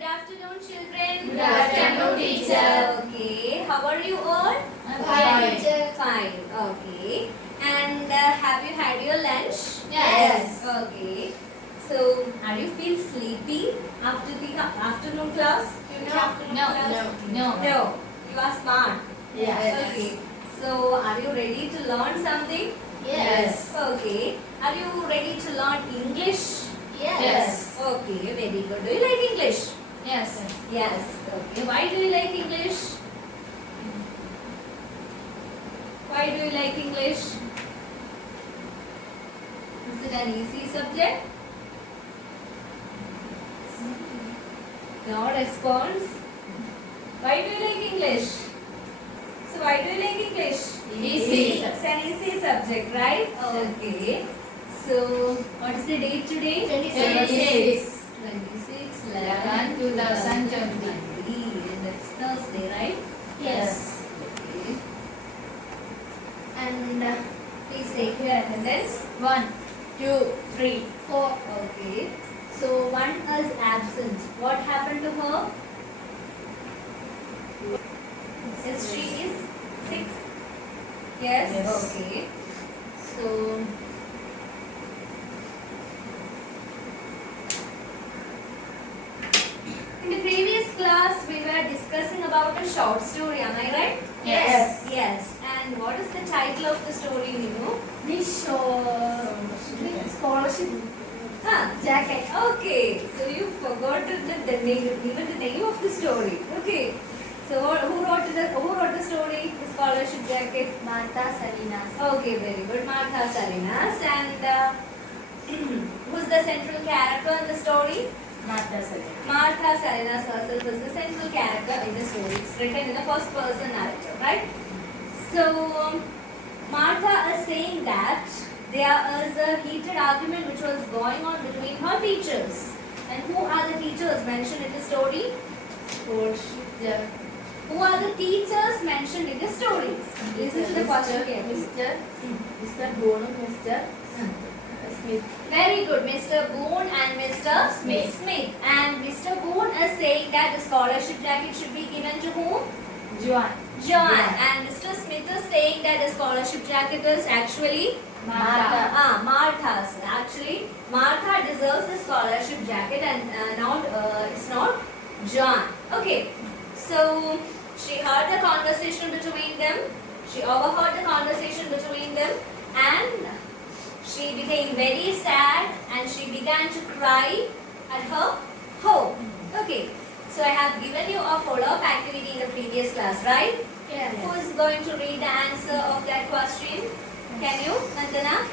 Good afternoon, children. Good afternoon, teacher. Okay, how are you all? Fine, teacher. Fine. Okay. And have you had your lunch? Yes. Okay. So, are you feel sleepy after the afternoon class? Afternoon class? No. You are smart. Yes. Okay. So, are you ready to learn something? Yes. Okay. Are you ready to learn English? Yes. Okay, very good. Do you like English? Yes. Yes. Okay. Why do you like English? Why do you like English? Is it an easy subject? No response. Why do you like English? So why do you like English? Easy. It's an easy subject, right? Okay. So what is the date today? 26. 26, 11, 2020. And that's Thursday, right? Yes. Okay. And please take your attendance. 1, 2, 3, 4. Okay. So one is absent. What happened to her? Yes, she is sick. Yes. Yes. Okay. So in the previous class we were discussing about a short story. Am I right? Yes. Yes. And what is the title of the story, Ninu? Scholarship. Jacket. Okay. So you forgot the name, even the name of the story. Okay. So who wrote the story? The scholarship jacket. Martha Salinas. Okay, very good. Martha Salinas. And who's the central character in the story? Martha Salinas. Martha Salinas herself is the central character in the story. It's written in the first person narrative, right? So Martha is saying that there is a heated argument which was going on between her teachers. And who are the teachers mentioned in the story? Scholarship. Who are the teachers mentioned in the story? Listen to the question carefully. Mr. Bono, Mr. Smith. Very good. Mr. Boone and Mr. Smith. And Mr. Boone is saying that the scholarship jacket should be given to whom? Joan. John. And Mr. Smith is saying that the scholarship jacket is actually Martha. Martha's. Actually, Martha deserves the scholarship jacket and it's not John. Okay. So she heard the conversation between them. She overheard the conversation between them and she became very sad and she began to cry at her home. Okay. So I have given you a follow-up activity in the previous class, right? Yes. Who is going to read the answer of that question? Can you, Nandana?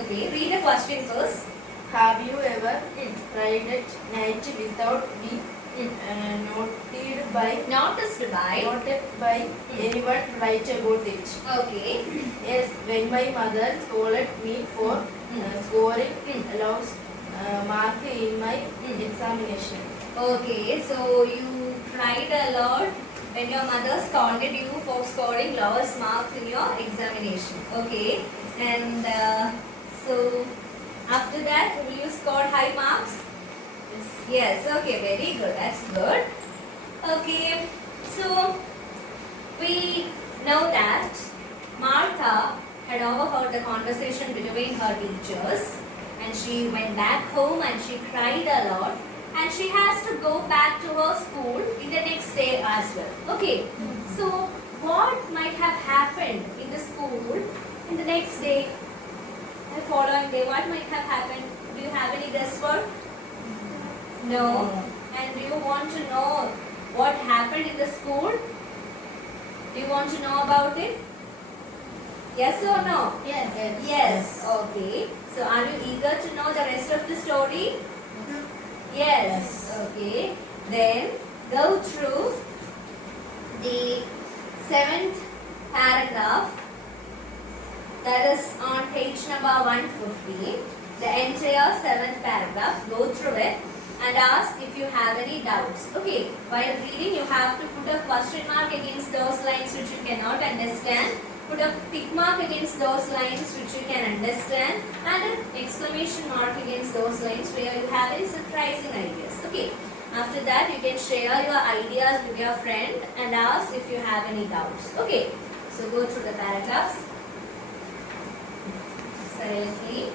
Okay, read the question first. Have you ever tried at night without being noted by anyone write about it? Okay. Yes, when my mother scolded me for scoring a low mark in my examination. Okay, so you tried a lot when your mother scolded you for scoring lowest mark in your examination. Okay, and so after that, will you score high marks? Yes, okay, very good. That's good. Okay, so we know that Martha had overheard the conversation between her teachers and she went back home and she cried a lot and she has to go back to her school in the next day as well. Okay, so what might have happened in the school in the next day, the following day, what might have happened? Do you have any guesswork? No. And do you want to know what happened in the school? Do you want to know about it? Yes or no? Yes. Yes. Okay. So are you eager to know the rest of the story? Yes. Okay. Then go through the 7th paragraph, that is on page number 150. The entire 7th paragraph. Go through it and ask if you have any doubts. Okay, while reading you have to put a question mark against those lines which you cannot understand, put a tick mark against those lines which you can understand, and an exclamation mark against those lines where you have any surprising ideas. Okay. After that, you can share your ideas with your friend and ask if you have any doubts. Okay. So go through the paragraphs silently.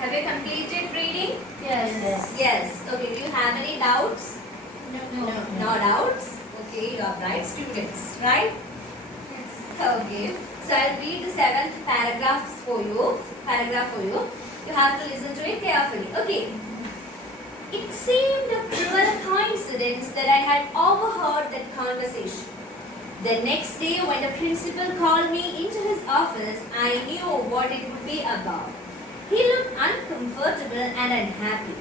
Have you completed reading? Yes. Yes. Okay. Do you have any doubts? No. No doubts? Okay, you are bright students, right? Okay. So I'll read the 7th paragraph for you. You have to listen to it carefully. Okay. It seemed a cruel coincidence that I had overheard that conversation. The next day, when the principal called me into his office, I knew what it would be about. He looked uncomfortable and unhappy.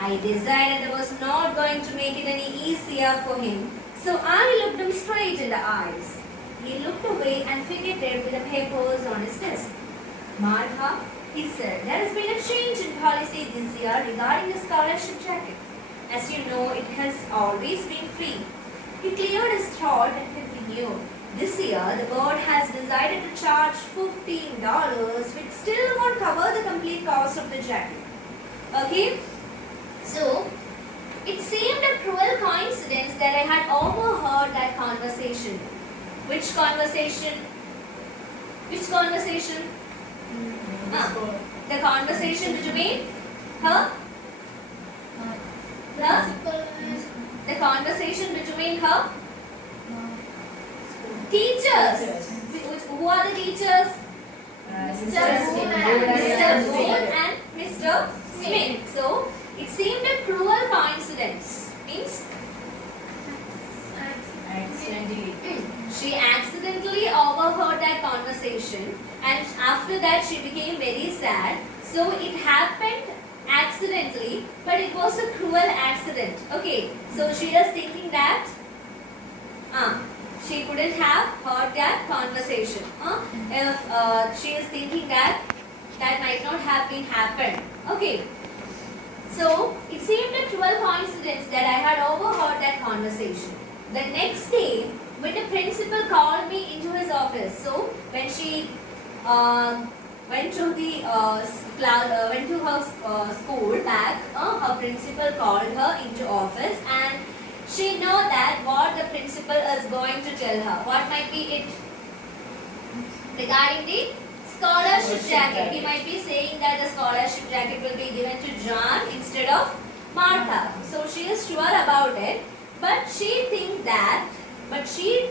I decided I was not going to make it any easier for him, so I looked him straight in the eyes. He looked away and fidgeted with the papers on his desk. Martha, he said, there has been a change in policy this year regarding the scholarship jacket. As you know, it has always been free. He cleared his throat and continued. This year, the board has decided to charge $15, which still won't cover the complete cost of the jacket. Okay? So, it seemed a cruel coincidence that I had overheard that conversation. Which conversation? Which conversation? The conversation between her? The conversation between her teachers. Who are the teachers? Mr. Boone Mr. Boone and Mr. Smith. So, it seemed a cruel coincidence. Means Accidentally. she accidentally overheard that conversation, and after that she became very sad. So it happened accidentally, but it was a cruel accident. Okay, so she is thinking that she couldn't have heard that conversation. If she is thinking that that might not have been happened. Okay. So it seemed a cruel coincidence that I had overheard that conversation. The next day, when the principal called me into his office, so when she went to her school back, her principal called her into office, and she know that what the principal is going to tell her. What might be it regarding the scholarship jacket? He might be saying that the scholarship jacket will be given to John instead of Martha. So she is sure about it, but she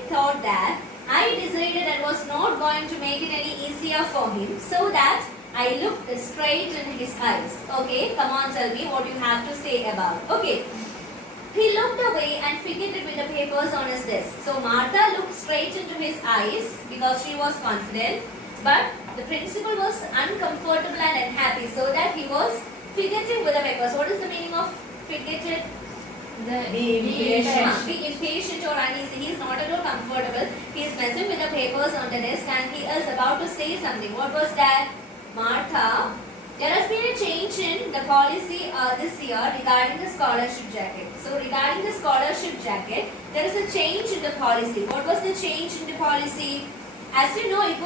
thought that I decided I was not going to make it any easier for him, so that I looked straight in his eyes. Okay, come on, tell me what you have to say about. Okay. He looked away and fidgeted with the papers on his desk. So Martha looked straight into his eyes because she was confident, but the principal was uncomfortable and unhappy, so that he was fidgeting with the papers. What is the meaning of fidgeted? Be impatient or uneasy. He is not at all comfortable. He is messing with the papers on the desk and he is about to say something. What was that? Martha, there has been a change in the policy this year regarding the scholarship jacket. So regarding the scholarship jacket, there is a change in the policy. What was the change in the policy? As you know, it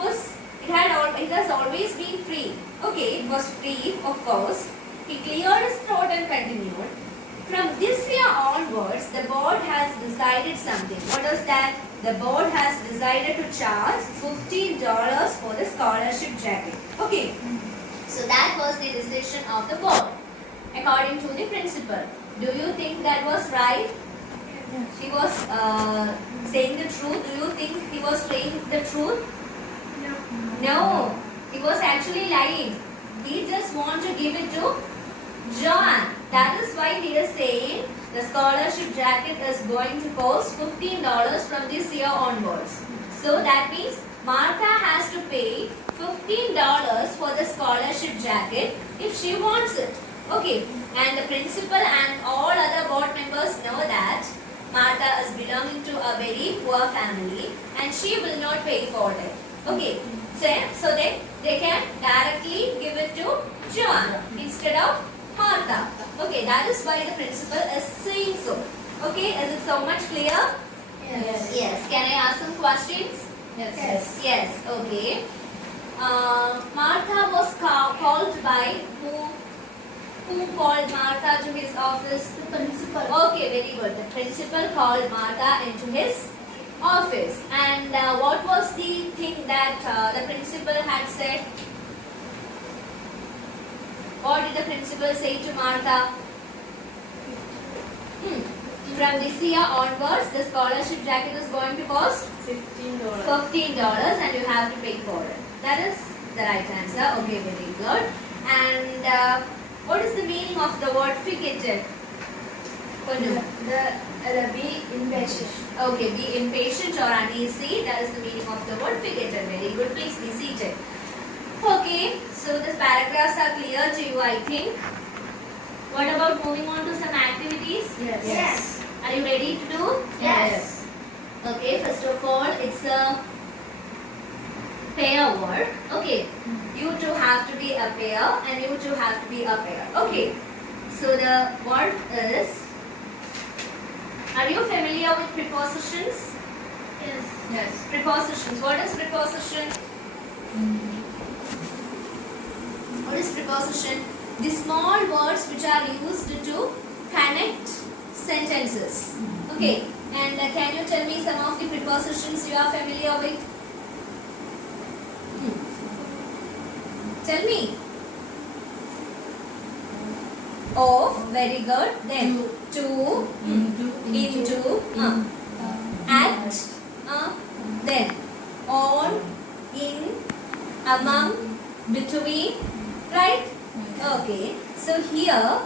has always been free. Okay, it was free, of course. He cleared his throat and continued. From this year onwards, the board has decided something. What was that? The board has decided to charge $15 for the scholarship jacket. Okay. So that was the decision of the board, according to the principal. Do you think that was right? He was saying the truth. Do you think he was saying the truth? No. He was actually lying. He just want to give it to John. That is why he is saying the scholarship jacket is going to cost $15 from this year onwards. So that means Martha has to pay $15 for the scholarship jacket if she wants it. Okay, and the principal and all other board members know that Martha is belonging to a very poor family and she will not pay for it. Okay, so they can directly give it to John instead of Martha. Okay, that is why the principal is saying so. Okay, is it so much clear? Yes. Yes. Can I ask some questions? Yes. Yes. Okay. Martha was called by who? Who called Martha to his office? The principal. Okay, very good. The principal called Martha into his office. And what was the thing that the principal had said? What did the principal say to Martha? From this year onwards, the scholarship jacket is going to cost $15. $15 and you have to pay for it. That is the right answer. Okay, very good. And what is the meaning of the word figurative? Be impatient. Okay, be impatient or uneasy. That is the meaning of the word figurative. Very good. Please be seated. Okay, so the paragraphs are clear to you, I think. What about moving on to some activities? Yes. Are you ready to do? Yes. Okay, first of all, it's a pair word. Okay, you two have to be a pair and you two have to be a pair. Okay, so the word is, are you familiar with prepositions? Yes. Prepositions. What is preposition? What is preposition? The small words which are used to connect sentences. Okay, and can you tell me some of the prepositions you are familiar with? Tell me. Of, very good. Then to, into, at, then on, in, among, between, right? Okay, so here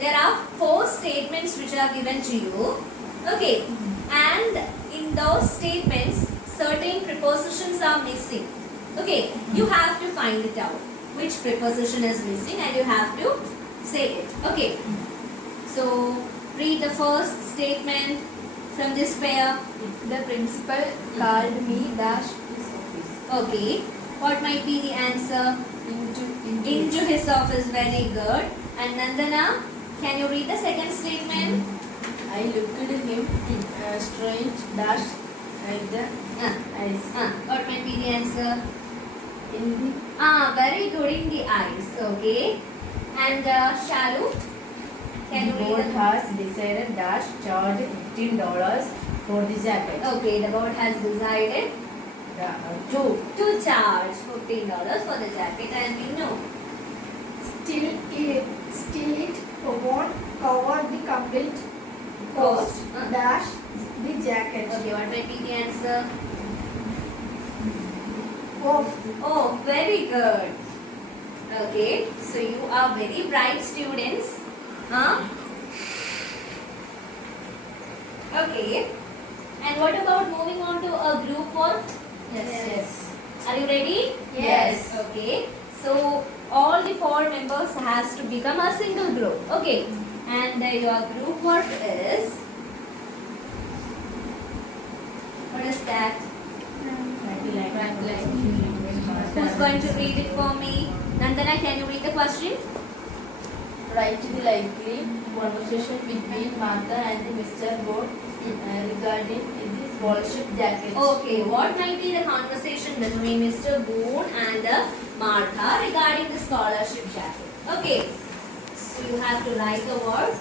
there are 4 statements which are given to you. Okay, and in those statements certain prepositions are missing. Okay, you have to find it out which preposition is missing and you have to say it. Okay, so read the first statement from this pair. The principal called me dash his office. Okay, what might be the answer? Into his office. Very good. And Nandana, can you read the second statement? I looked at him strange dash at the eyes. What might be the answer? In Very good, in the eyes. Okay. And Shalu, can you the read board the... has decided dash charge $15 for the jacket. Okay, the board has decided to charge $15 for the jacket, and we know. Still it won't cover the complete cost dash the jacket. Okay, what might be the answer? Of Oh, very good. Okay, so you are very bright students. Okay. And what about moving on to a group work? Yes. Are you ready? Yes. Okay. So all the 4 members has to become a single group. Okay. And your group work is, what is that? Who's going to read it for me? Nandana, can you read the question? Write the likely conversation between Martha and Mr. Board regarding the scholarship jacket. Okay, what might be the conversation between Mr. Boone and Martha regarding the scholarship jacket? Okay, so you have to write the word.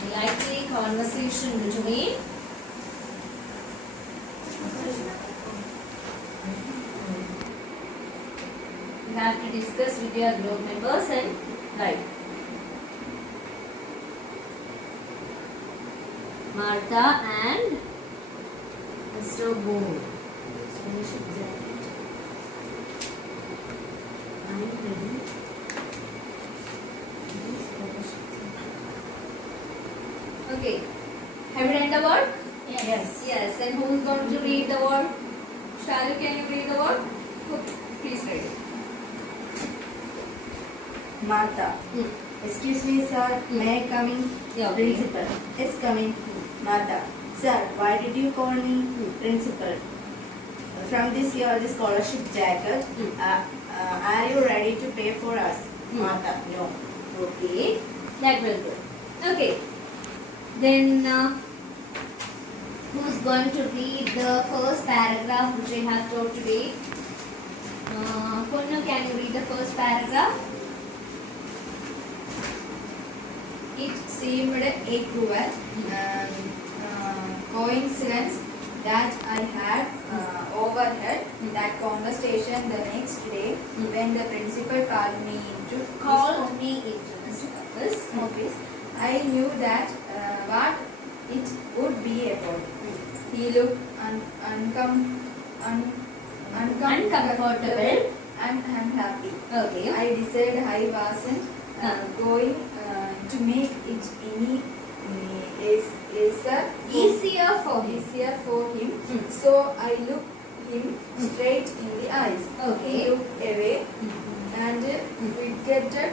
The likely conversation between you have to discuss with your group members and write. Martha and Mr. Boone. Scholarship jacket. Are you ready? Okay. Have you read the word? Yes. Yes. And who is going to read the word? Shalu, can you read the word? Please read it. Martha. Excuse me, sir. May I come in? Yeah, okay. Principal. Yes, come in. Martha. Sir, why did you call me? Principal. from this year the scholarship jacket. Are you ready to pay for us? Martha, no. Okay, that will do. Okay, then who's going to read the first paragraph which I have taught today? Punnu, can you read the first paragraph? It seemed a cruel coincidence that I had overheard that conversation the next day when the principal called me into his office. I knew that what it would be about. He looked Uncomfortable and unhappy. Okay. I decided I wasn't going to make it any Easier for him. easier for him. So I looked him straight in the eyes. Okay. He looked away and fidgeted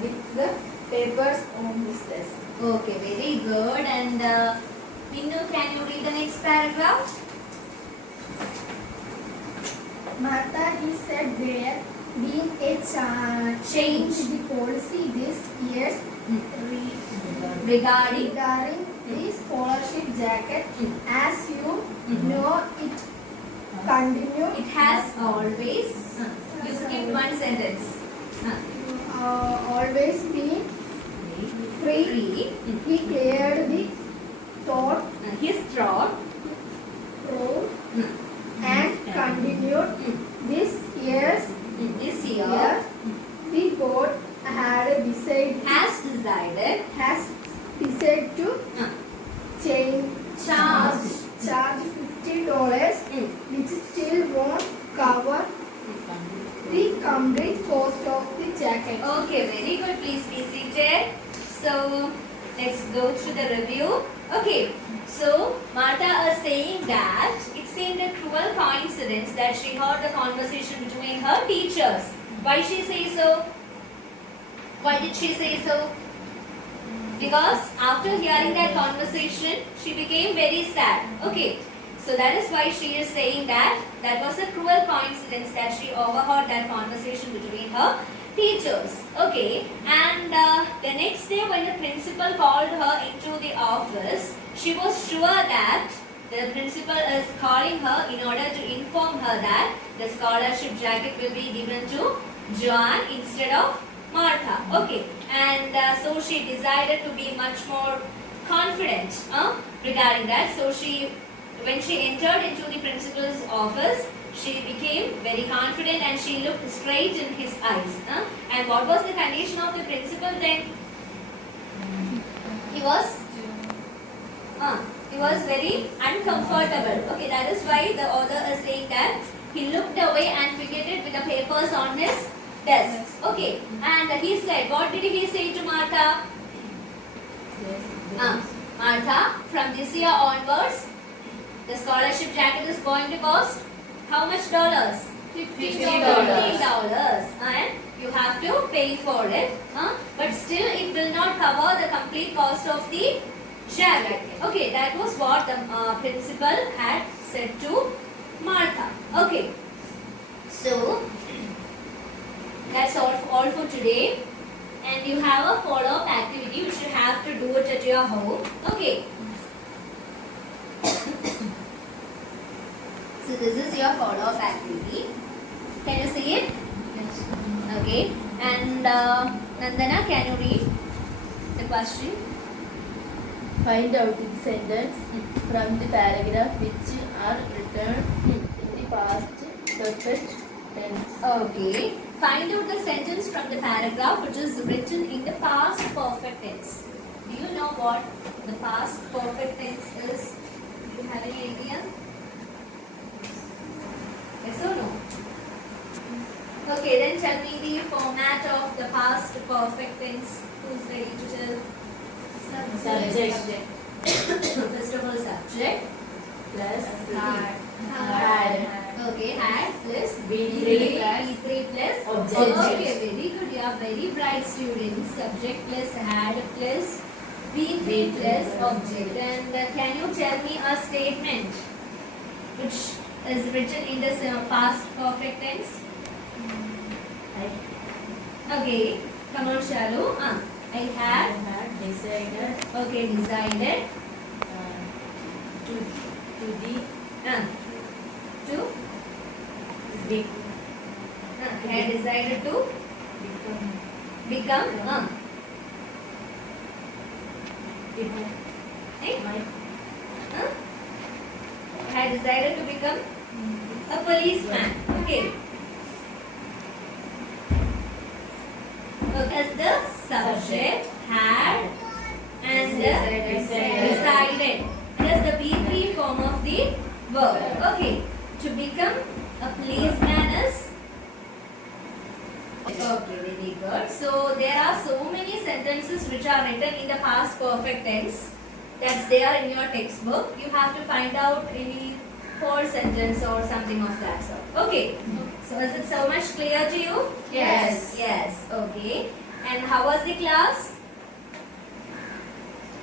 with the papers on his desk. Okay, very good. And Pinnu, can you read the next paragraph? Martha, he said there being a change in the policy this year Regarding regarding the scholarship jacket. As you know, it continued. it has always. You skipped one sentence. Always been free. He cleared the thought His throat. through and continued this year's This year. year The board had decided has decided to charge charge $50, which still won't cover the complete cost of the jacket. Okay, very good. Please be seated. So let's go through the review. Okay, so Martha is saying that it seemed a cruel coincidence that she heard the conversation between her teachers. Why she say so? Why did she say so? Because after hearing that conversation, she became very sad. Okay, so that is why she is saying that that was a cruel coincidence that she overheard that conversation between her teachers. Okay, and the next day when the principal called her into the office, she was sure that the principal is calling her in order to inform her that the scholarship jacket will be given to Joanne instead of Martha. Okay, and so she decided to be much more confident regarding that. So when she entered into the principal's office, she became very confident and she looked straight in his eyes. And what was the condition of the principal then? He was very uncomfortable. Okay, that is why the author is saying that he looked away and fidgeted with the papers on his desk. Okay, and he said, what did he say to Martha? Martha, from this year onwards, the scholarship jacket is going to cost how much dollars? $50. And you have to pay for it. But still it will not cover the complete cost of the jacket. Okay, that was what the principal had said to Martha. Okay, so that's all for today. And you have a follow-up activity which you have to do it at your home. Okay. So this is your follow-up activity. Can you see it? Yes. Okay. And Nandana, can you read the question? Find out the sentence from the paragraph which are written in the past perfect tense. Okay. Find out the sentence from the paragraph which is written in the past perfect tense. Do you know what the past perfect tense is? Do you have any idea? Yes or no? Okay, then tell me the format of the past perfect tense. Who's ready to tell? Subject. First of all, subject plus Had. Okay, had plus Be3 plus object. Okay, very good. You are very bright students. Subject plus had plus B3 plus object. And can you tell me a statement which is written in the past perfect tense? Okay, come on, Shalu. I I had. had decided Okay, decided to the to. big Had decided to become become. Eh? my Had decided to become a policeman. Okay. As the subject had and decided. That is the B3 form of the verb. Okay. To become a policeman is. Okay, very good. So there are so many sentences which are written in the past perfect tense. That's there in your textbook. You have to find out any 4 sentence or something of that sort. Okay. So is it so much clear to you? Yes. Yes. Okay. And how was the class?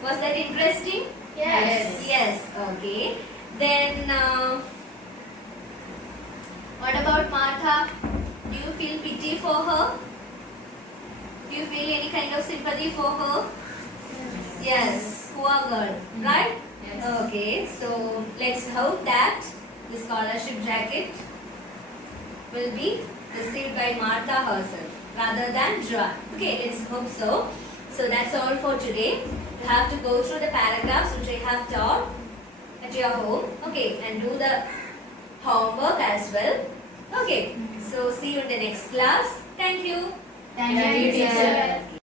Was that interesting? Yes. Yes. Okay. Then what about Martha? Do you feel pity for her? Do you feel any kind of sympathy for her? Yes. Poor girl. Right? Yes. Okay. So let's hope that the scholarship jacket will be received by Martha herself rather than Joanne. Okay, let's hope so. So that's all for today. You have to go through the paragraphs which I have taught at your home. Okay, and do the homework as well. Okay, so see you in the next class. Thank you. Thank you, teacher.